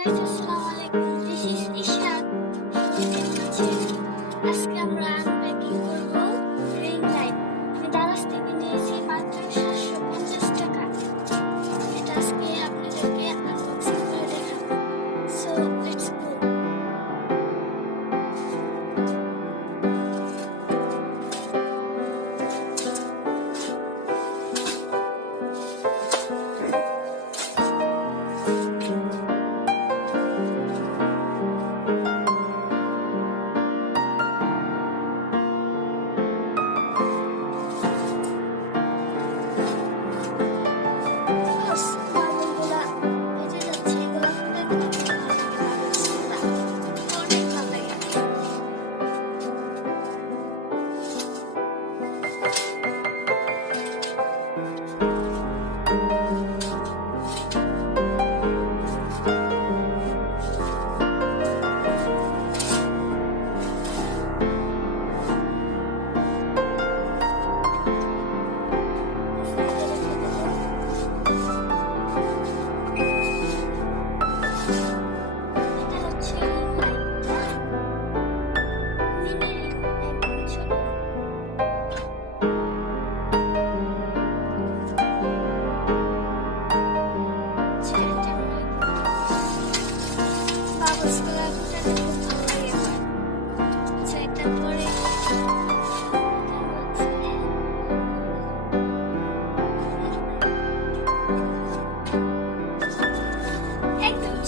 guys, Assalamualaikum. This is Esrat. আজকে আমরা unpacking করব রিং লাইট। আমি দারাজ থেকে নিয়েছি মাত্র 750 টাকা। এটা আজকে আপনাদেরকে আনবক্সিং করে দেখাবো। So let's go.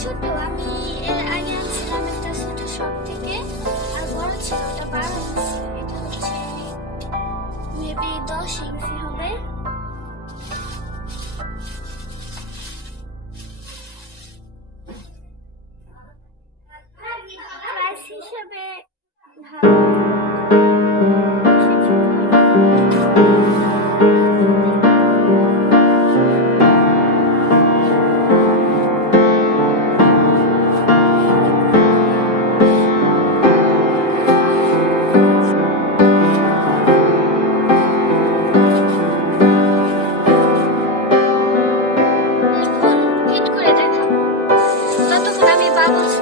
ছোট আমি এর আগে আনছিলাম একটা ছোট শপ থেকে, আর বড় ছিল ওটা 12 ইঞ্চি। এটা হচ্ছে মেবি 10 ইঞ্চি হবে। প্রাইস হিসেবে ভালো। ততক্ষণ আমি বাবলস